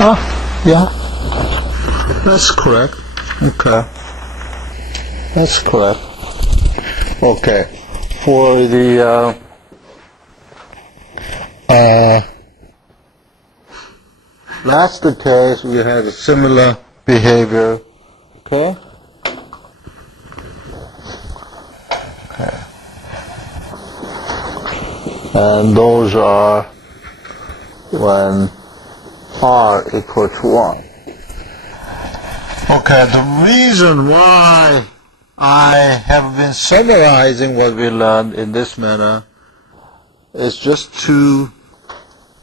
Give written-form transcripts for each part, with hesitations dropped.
Yeah. That's correct. Okay. That's correct. Okay. For the that's the case, we had a similar behavior. Okay? Okay. And those are when R equal to 1. Okay, the reason why I have been summarizing what we learned in this manner is just to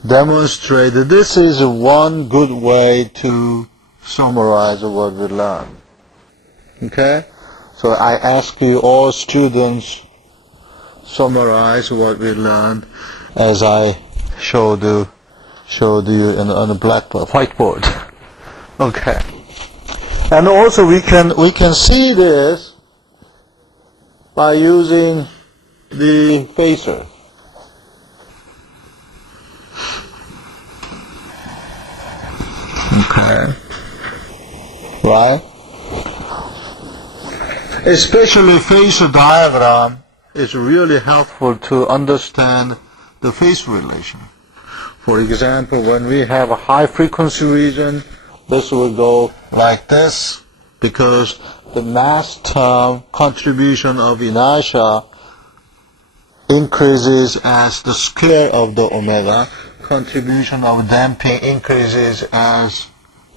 demonstrate that this is one good way to summarize what we learned. Okay? So I ask you, all students, summarize what we learned as I showed you on the blackboard, whiteboard. Okay. And also we can see this by using the phaser. Okay. Right? Especially phasor diagram is really helpful to understand the phase relation. For example, when we have a high frequency region, this will go like this, because the mass term contribution of inertia increases as the square of the omega. Contribution of damping increases as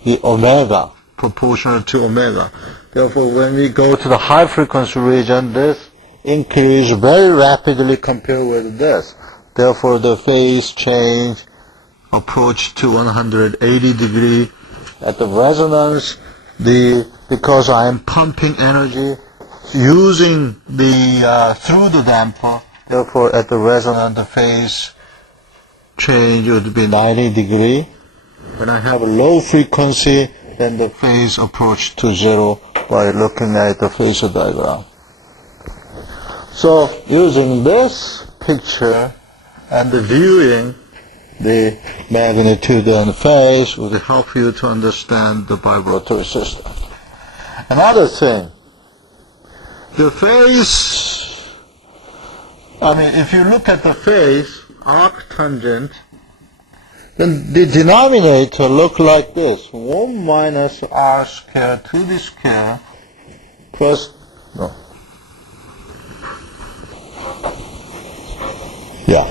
the omega, proportional to omega. Therefore, when we go to the high frequency region, this increases very rapidly compared with this. Therefore, the phase change approach to 180 degree. At the resonance, because I am pumping energy using the through the damper, therefore at the resonance the phase change would be 90 degree. When I have a low frequency, then the phase approach to 0 by looking at the phasor diagram. So using this picture and the viewing the magnitude and phase would help you to understand the vibratory system. Another thing, the phase, if you look at the phase, arctangent, then the denominator look like this, 1 minus r squared to the square plus, no. Yeah.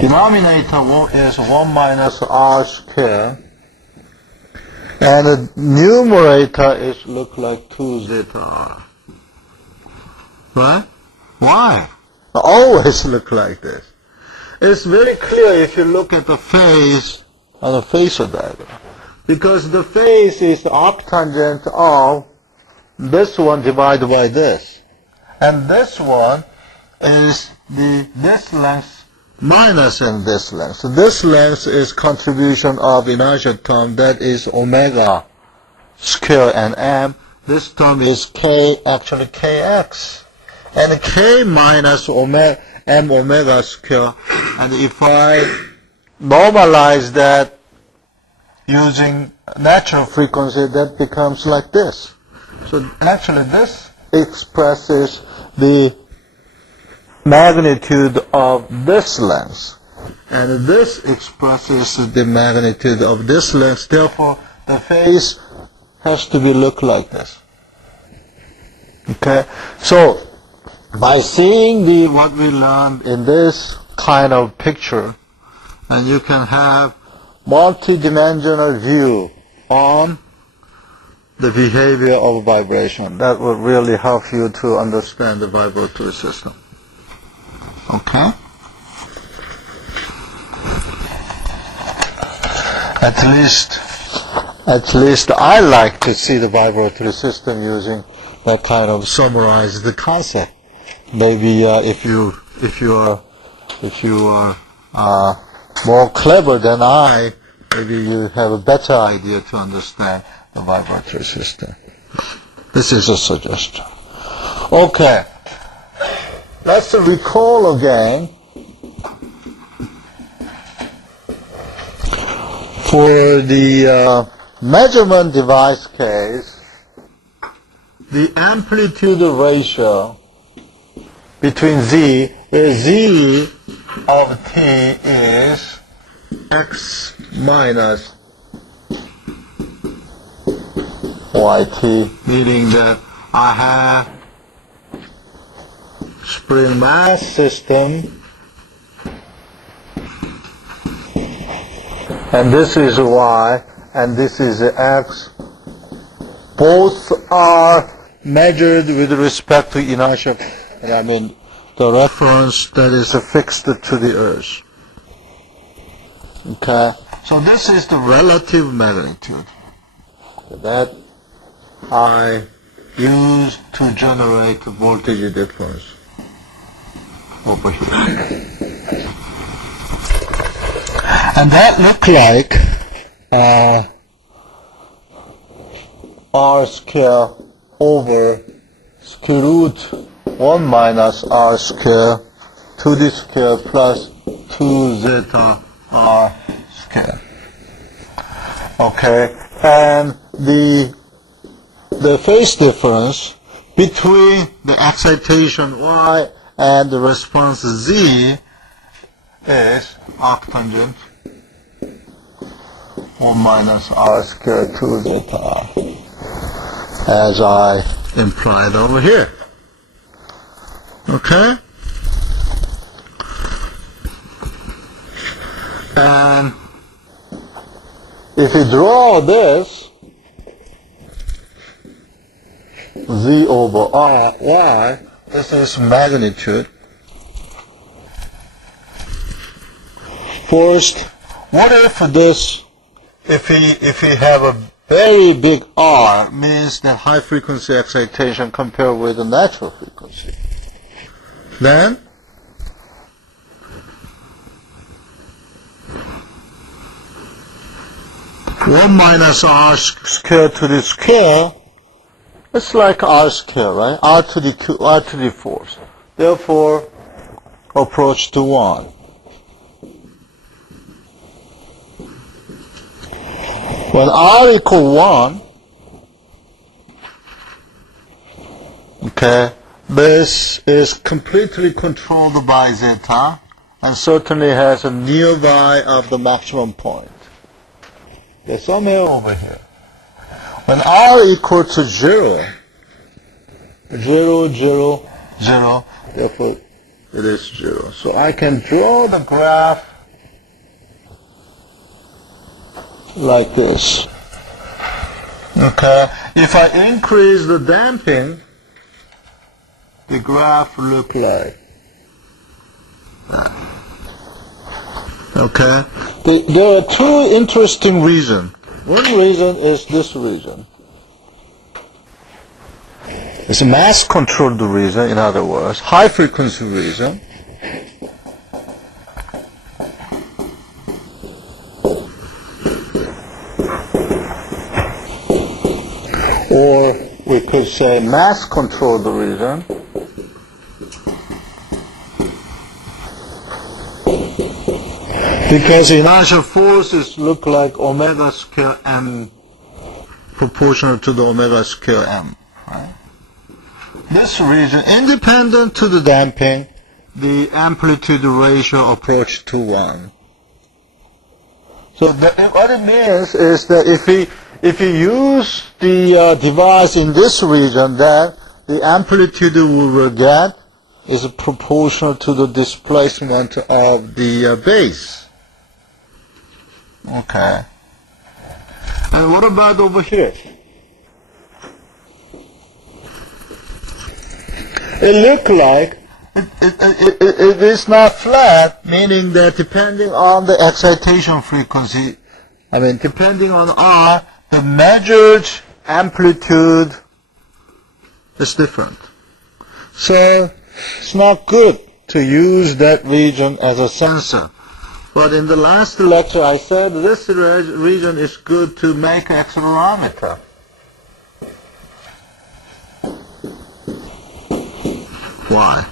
Denominator is 1 minus r squared, and the numerator is look like 2 zeta r. Right? Why? Always look like this. It's very clear if you look at the phase on the phasor diagram, because the phase is the arctangent of this one divided by this, and this one is this length minus in this length. So this length is contribution of inertia term, that is omega square and m. This term is k, actually kx. And k minus omega, m omega square. And if I normalize that using natural frequency, that becomes like this. So actually this expresses the magnitude of this length, and this expresses the magnitude of this length. Therefore, the phase has to be look like this. Okay, so by seeing what we learned in this kind of picture, and you can have multi-dimensional view on the behavior of vibration. That will really help you to understand the vibratory system. Okay? At least I like to see the vibratory system using that kind of summarize the concept. Maybe if you are more clever than I, maybe you have a better idea to understand the vibratory system. This is a suggestion. Okay. Let's recall again. For the measurement device case, the amplitude ratio between z, where z of t is x minus yt, meaning that I have spring mass system, and this is y, and this is x. Both are measured with respect to inertia, I mean the reference that is affixed to the earth. Okay, so this is the relative magnitude that I use to generate the voltage difference over here. And that look like r square over square root 1 minus r square to the square plus 2 zeta r square. Okay, and the phase difference between the excitation y and the response z is arctangent 1 minus r square 2 zeta r, as I implied over here. Okay? And if you draw this, z over r, y, this is magnitude. First, what if this, if we have a very big R, means that high frequency excitation compared with the natural frequency. Then one minus r square to the square, it's like r square, right? R to the fourth. Therefore, approach to 1. When r equal 1, okay, this is completely controlled by zeta and certainly has a nearby of the maximum point. There's somewhere over here. When r equal to 0, 0, 0, 0, therefore it is 0. So I can draw the graph like this. Okay, if I increase the damping, the graph look like that. Okay, there are two interesting reasons. One reason is this reason. It's a mass controlled reason, in other words, high frequency reason. Or we could say mass controlled reason. Because inertial forces look like omega square m proportional to the omega square m. Right? This region, independent to the damping, the amplitude ratio approach to 1. So what it means is that if you use the device in this region, then the amplitude we will get is proportional to the displacement of the base. Okay. And what about over here? It looks like it is not flat, meaning that depending on the excitation frequency, depending on R, the measured amplitude is different. So it's not good to use that region as a sensor. But in the last lecture I said this region is good to make an accelerometer. Why?